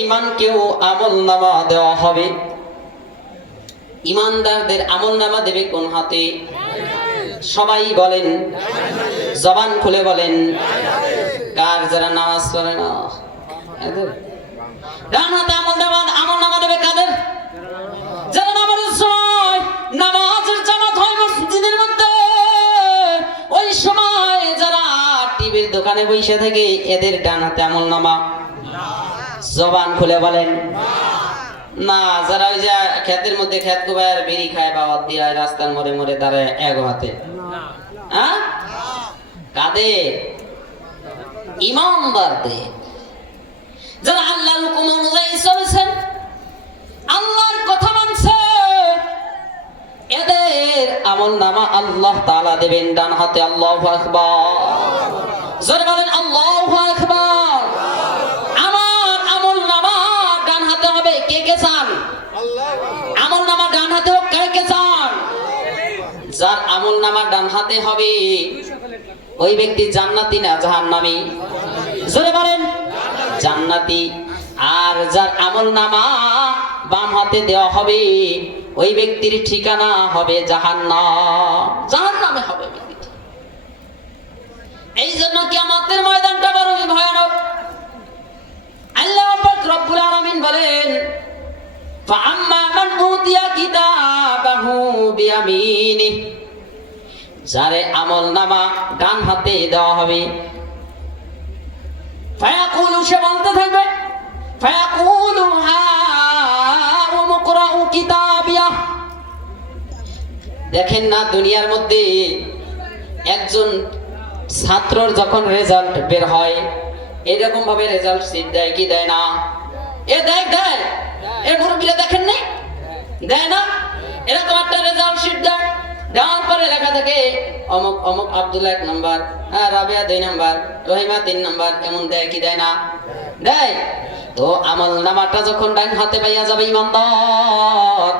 বেঈমানকেও আমলনামা দেওয়া হবে। ইমানদারদের আমলনামা দেবে কোন হাতে? সবাই বলেন, জবান খুলে বলেন। কার? যারা নামাজ পড়ে না এদের ডান হাতে আমলনামা দেবে কাদের? যারা নামাজের সময় নামাজের জামাত হয় মসজিদের মধ্যে, ওই সময় যারা টিভির দোকানে বসে থাকে এদের ডান হাতে আমলনামা। জবান খুলে বলেন না। যারা ওই যে ক্ষেতের মধ্যে ক্ষেত কোবায় বিড়ি খায়, বাবাত দিয়ে রাস্তার মোড়ে মোড়ে দাঁড়ায় এক হাতে, হ্যাঁ কাদের? ইমানদারদের, যারা আল্লাহর হুকুম অনুযায়ী চলেছেন, আল্লাহর কথা মানছে, এদের আমলনামা আল্লাহ তাআলা দেবেন ডান হাতে। আল্লাহু আকবার। জোরে বলেন আল্লাহু আকবার। আমার আমলনামা ডান হাতে হবে। কে কে চান আমলনামা ডান হাতে হোক? কে কে চান? যার আমলনামা ডান হাতে হবে ওই ব্যক্তি জান্নাতি না জাহান্নামী? জোরে বলেন জান্নাতি। আর যার আমলনামা বাম হাতে দেওয়া হবে ওই ব্যক্তির ঠিকানা হবে জাহান্নাম, জাহান্নামে হবে ব্যক্তি। এই জন্য কিয়ামতের ময়দানটা বড়ই ভয়ানক। আল্লাহ পাক রব্বুল আলামিন বলেন, ফাআম্মা মান উতিয়া কিতাবাহু বিয়ামিনিহি, যারে আমলনামা ডান হাতে দেওয়া হবে, ফায়াকুলু, সে বলতে থাকবে, ফায়াকুলু হাউম ইকরাউ কিতাবিয়া। দেখেন না দুনিয়ার মধ্যে একজন ছাত্রর যখন রেজাল্ট বের হয় এরকম ভাবে রেজাল্ট শীট দেয় কি দেয় না? এ দেয় এ মুরব্বিরা দেখেন না, দেয় না? এরকম একটা রেজাল্ট শীট দেয়, দেওয়ার পরে লেখা থাকে অমুক অমুক Abdullah 1 number, Rabia 2 number, Rahima 3 number. এমন দেয় কি দেয় না? দেয়। তো আমলনামাটা যখন ডান হাতে পাইয়া যাবে ইমানদার,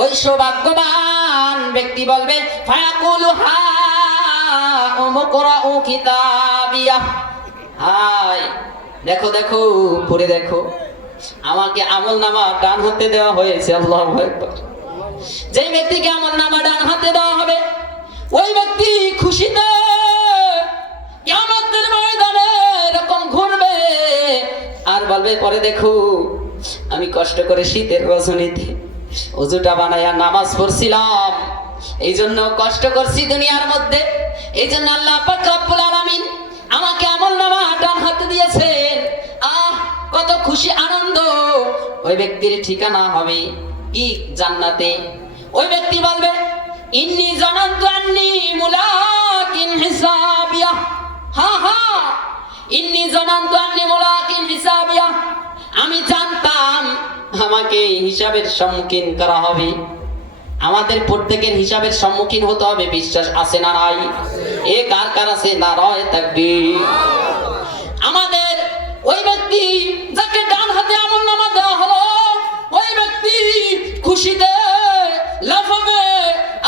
ওই সৌভাগ্যবান ব্যক্তি বলবে, ফায়াকুলু হাউম ইকরাউ কিতাবিয়া। হায় দেখো দেখো, পড়ে দেখো, আমাকে আমলনামা ডান হাতে দেওয়া হয়েছে। আল্লাহু আকবার। যে ব্যক্তিকে আমলনামা ডান হাতে দেওয়া হবে ওই ব্যক্তি খুশিতে কিয়ামতের ময়দানে এরকম ঘুরবে আর বলবে, পরে দেখো আমি কষ্ট করে শীতের রজনীতে ওযুটা বানায়া নামাজ পড়ছিলাম, এই জন্য কষ্ট করছি দুনিয়ার মধ্যে, এই জন্য আল্লাহ পাক রব্বুল আলামিন আমাকে আমলনামা ডান হাতে দিয়েছেন। আহ কত খুশি আনন্দ। ওই ব্যক্তির ঠিকানা হবে কি? জান্নাতে। ওই ব্যক্তি বলবে, ইন্নী জানান্তু আন্নী মুলাকিন হিসাবিয়া। হ্যাঁ ইন্নী জানান্তু আন্নী মুলাকিন হিসাবিয়া, আমি জানতাম আমাকে হিসাবের সম্মুখীন করা হবে। আমাদের প্রত্যেকের হিসাবের সম্মুখীন হতে হবে। বিশ্বাস আছে না নাই? এ কার কার আছে? নারায়ে তাকবীর। আমাদের ওই ব্যক্তি যাকে ডান হাতে আমলনামা দেওয়া হলো ওই ব্যক্তি খুশিতে লাফাবে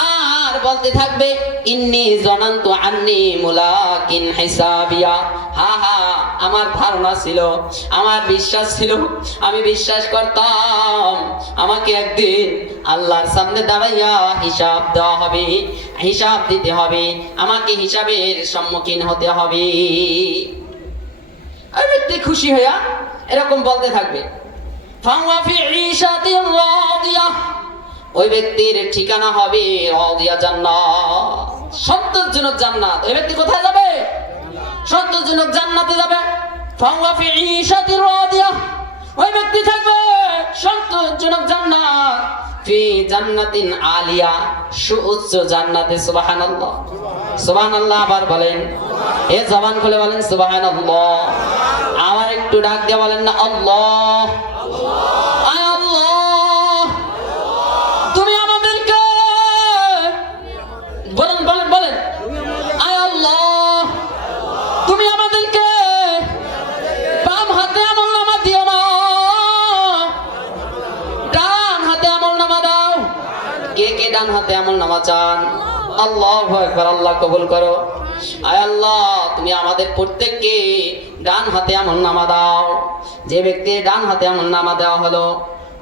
আর বলতে থাকবে, ইন্নী জানান্তু আন্নী মুলাকিন হিসাবিয়া। আমার ধারণা ছিল, আমার বিশ্বাস ছিল, আমি বিশ্বাস করতাম আমাকে একদিন আল্লাহর সামনে দাঁড়াইয়া হিসাব দেওয়া হবে, হিসাব দিতে হবে, আমাকে হিসাবের সম্মুখীন হতে হবে। আর ব্যক্তি খুশি হইয়া এরকম বলতে থাকবে, ফাহুয়া ফি ঈশাতিন রাদিয়া। ওই ব্যক্তির ঠিকানা হবে রাদিয়া, জান্নাত, সন্তোষজনক জান্নাত। ওই ব্যক্তি কোথায় যাবে? সন্তোষজনক জান্নাতে যাবে। ফাহুয়া ফি ঈশাতিন রাদিয়া, ওই ব্যক্তি থাকবে সন্তোষজনক জান্নাত, ফি জান্নাতিন আলিয়া, সুউচ্চ জান্নাতে। সুবহানাল্লাহ, সুবহানাল্লাহ। আবার বলেন, এ জবান খুলে বলেন সুবহানাল্লাহ। আমার একটু ডাক দিয়ে বলেন না, আল্লাহ আয় আল্লাহ। তুমি আমাদেরকে বলেন বলেন বলেন, আয় আল্লাহ তুমি আমাদেরকে বাম হাতে আমলনামা দিও না, ডান হাতে আমলনামা দাও। কে কে ডান হাতে আমলনামা চান? আল্লাহু আকবার। আল্লাহ কবুল করো। আয় আল্লাহ, তুমি আমাদের প্রত্যেককে ডান হাতে আমলনামা দাও। যে ব্যক্তি ডান হাতে আমলনামা দেওয়া হলো,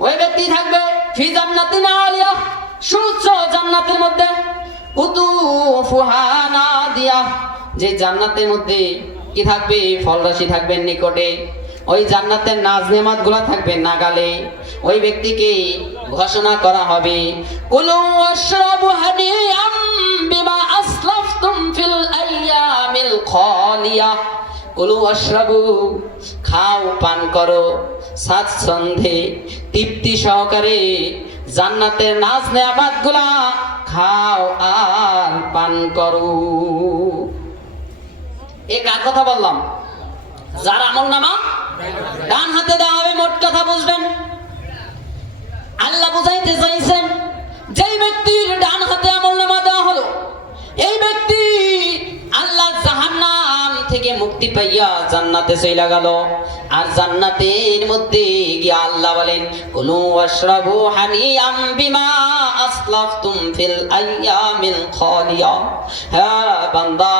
ওই ব্যক্তি থাকবে ফি জান্নাতিন আলিয়া, সুউচ্চ জান্নাতের মধ্যে, কুতুফুহা নাদিয়া, যে জান্নাতের মধ্যে কি থাকবে? ফলরাশি থাকবে নিকটে। ওই জান্নাতের নাজ নেমাত গুলা থাকবে নাগালে। ওই ব্যক্তিকে ঘোষণা করা হবে, কুলু ওয়াশরাবু হানিআম বিমা আসলাফতুম ফিল আইয়ামিল খালিয়া। কুলু ওয়াশরাবু, খাও পান করো স্বাচ্ছন্দ্যে তৃপ্তি সহকারে জান্নাতের নাজ নেমাত গুলা খাও আর পান করো। এই কার কথা বললাম? যার আমলনামা ডান হাতে দেওয়া হবে। মোট কথা বুঝবেন, আল্লাহ বুঝাইতে চাইছেন যেই ব্যক্তির ডান হাতে আমলনামা দেওয়া হলো, এই ব্যক্তি আল্লাহ জাহান্নাম থেকে মুক্তি পাইয়া জান্নাতে চলে গেল। আর জান্নাতের মধ্যে গিয়ে আল্লাহ বলেন, কুলু ওয়াশরাবু হানিআম বিমা আসলাফতুম ফিল আইয়ামিল খালিয়া। হ্যাঁ বান্দা,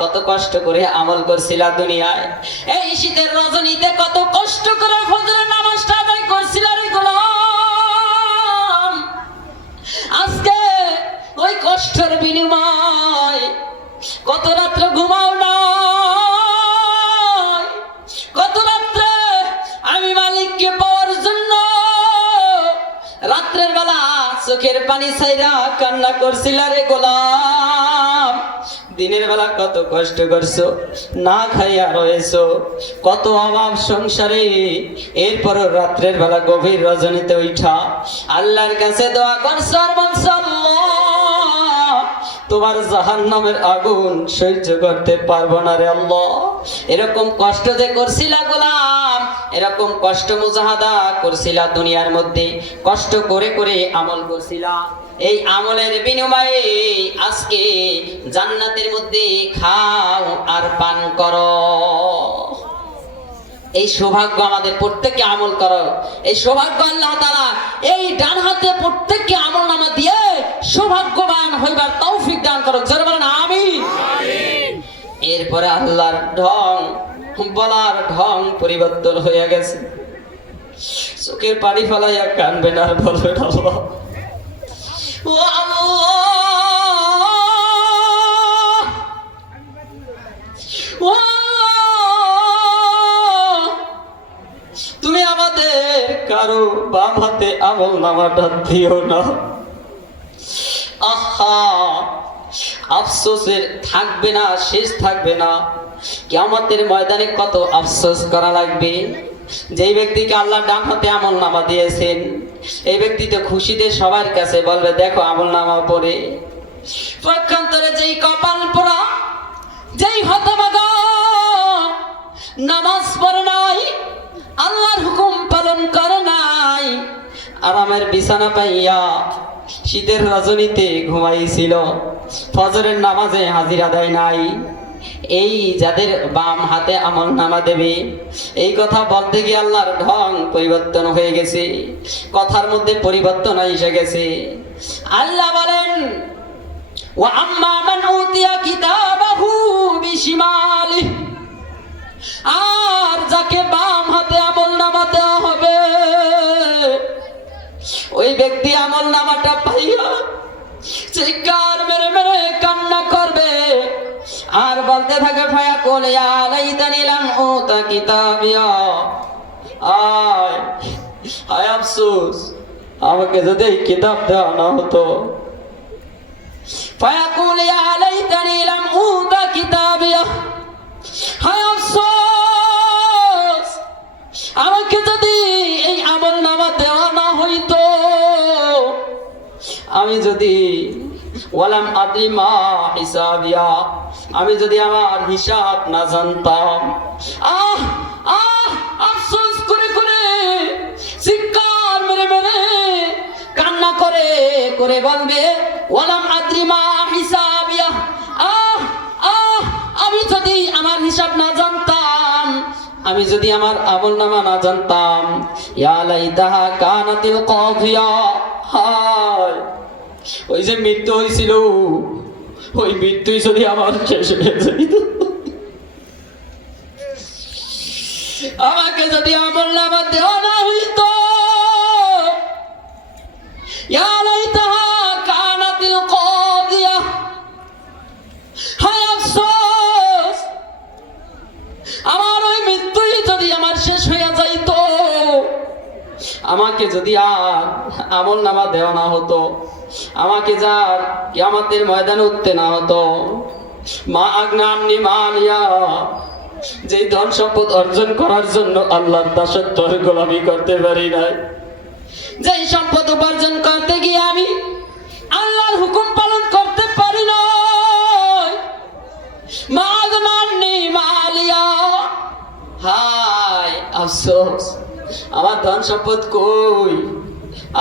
কত কষ্ট করে আমল করছিলা দুনিয়ায়। এই শীতের রজনীতে কত কষ্ট করে ফজরের নামাজটা আদায় করছিলা রে গোলাম। আজকে ওই কষ্টের বিনিময় কত রাত্রে ঘুমাও না, কত রাত্রে আমি মালিককে পাওয়ার জন্য রাত্রের বেলা চোখের পানি ছাইরা কান্না করছিলা রে গোলাম। দিনের বেলা কত কষ্ট করছো, না খাইয়া রয়েছো, কত অভাব সংসারে। এরপর রাত্রের বেলা গভীর রজনীতে উঠা আল্লাহর কাছে দোয়া করছো আর বলছো, আল্লাহ তোমার জাহান্নামের আগুন সহ্য করতে পারবো না রে আল্লাহ। এরকম কষ্ট যে করছিলা গোলাম, এরকম কষ্ট মুজাহাদা করছিলা দুনিয়ার মধ্যে, কষ্ট করে করে আমল করছিলা। এই আমলের বিনিময়ে আজকে জান্নাতের মধ্যে খাও আর পান করো। এই সৌভাগ্য আমাদের প্রত্যেককে আমল করো। এই সৌভাগ্য আল্লাহ তাআলা এই ডান হাতে প্রত্যেককে আমলনামা দিয়ে সৌভাগ্যবান হইবার তৌফিক দান করো। জোরে বলেন আমিন। এরপরে আল্লাহর ঢং বলার ঢং পরিবর্তন হয়ে গেছে। চোখের পানি ফেলাইয়া কানবেন আর বলবেন, আল্লাহ ও তুমি আমাদের কারো বাম হাতে আমলনামাটা দিও না। আহা, আফসোসের থাকবে না, শেষ থাকবে না। কিয়ামতের ময়দানে কত আফসোস করা লাগবে। যেই ব্যক্তিকে আল্লাহ ডান হাতে আমলনামা দিয়েছেন, এই ব্যক্তি তো খুশিতে সবার কাছে বলবে, দেখো আমলনামা পড়ে। পক্ষান্তরে যেই কপাল পোড়া, যেই হতভাগা, নামাজ পড়ে নাই, আল্লাহর হুকুম পালন করে নাই, আরামের বিছানা পাইয়া শীতের রজনীতে ঘুমাইছিল, ফজরের নামাজে হাজিরা দেয় নাই, এই যাদের বাম হাতে আমলনামা দেবে, এই কথা বলতে গিয়ে আল্লাহর ঢং পরিবর্তন হয়ে গেছে, কথার মধ্যে পরিবর্তন এসে গেছে। আল্লাহ বলেন, ওয়া আম্মা মান উতিয়া কিতাবাহু বিশিমালিহি, আর যাকে বাম হাতে আমলনামা দেওয়া হবে, ওই ব্যক্তি আমলনামাটা পাইয়া চিৎকার মেরে মেরে কান্না করবে আর বলতে থাকে, ফায়াকুল ইয়া লাইতানি লাম উতা কিতাবিয়া, আয় আফসোস, আমাকে যদি এই কিতাব দেওয়া না হতো। ফায়াকুল ইয়া লাইতানি লাম উতা কিতাবিয়া, হায় আফসোস, আমাকে যদি এই আমলনামা দেওয়া না হইতো, আমি যদি ওয়ালাম আদরি মা হিসাবিয়া, আমি যদি আমার হিসাব না জানতাম। আফসোস করে করে চিৎকার মেরে মেরে কান্না করে করে বলবে, ওয়ালাম আদরি মা হিসাবিয়া, আমি যদি আমার হিসাব না জানতাম, আমি যদি আমার আমলনামা না জানতাম, ইয়া লাইতাহা কানাতিল কাযিয়া, হায় ওই যে মৃত্যু হয়েছিল, ওই মৃত্যুই যদি আমার শেষ হয়ে যাইত, আমাকে যদি আমল নামা দেওয়া না হইতো, ইয়া লাইতাহা কানাতিল কাদিয়া, হায় আফসোস আমার ওই মৃত্যুই যদি আমার শেষ হইয়া যাইতো, আমাকে যদি আর আমল নামা দেওয়া না হতো, আমাকে যার কিয়ামতের ময়দানে উঠতে না হতো, মা আগনা আন্নি মালিয়া, যে ধন সম্পদ অর্জন করার জন্য আল্লাহর দাসত্বর গোলামি করতে পারি নাই, যে সম্পদ উপার্জন করতে গিয়ে আমি আল্লাহর হুকুম পালন করতে পারি নাই, মা আগনা আন্নি মালিয়া, হায় আফসোস আমার ধন সম্পদ কই,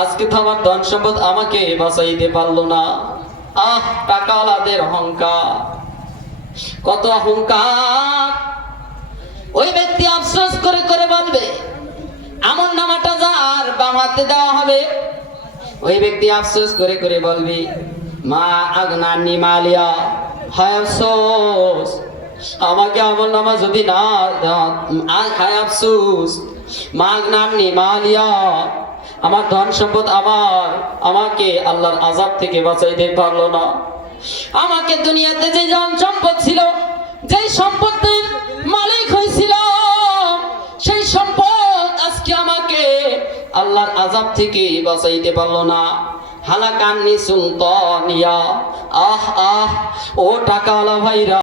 আজকে তো আমার ধন সম্পদ আমাকে বাঁচাইতে পারলো না। আহ, টাকাওয়ালাদের অহংকার, কত অহংকার। ওই ব্যক্তি আফসোস করে করে বলবে, আমল নামাটা যার বাম হাতে দেওয়া হবে, ওই ব্যক্তি আফসোস করে করে বলবে, মা আগনানি মালিয়া, হায় আফসোস আমাকে আমল নামা যদি না দেওয়া, হায় আফসোস মা আগনানি মালিয়া, আমার ধন সম্পদ আমাকে আল্লাহর আযাব থেকে বাঁচাইতে পারলো না। আমাকে দুনিয়াতে যে ধন সম্পদ ছিল, যেই সম্পদের মালিক হয়েছিল, সেই সম্পদ আজকে আমাকে আল্লাহর আযাব থেকে বাঁচাইতে পারলো না। হালাকান্নি সুলতানিয়া, আহ আহ, ও টাকাওয়ালা ভাইরা।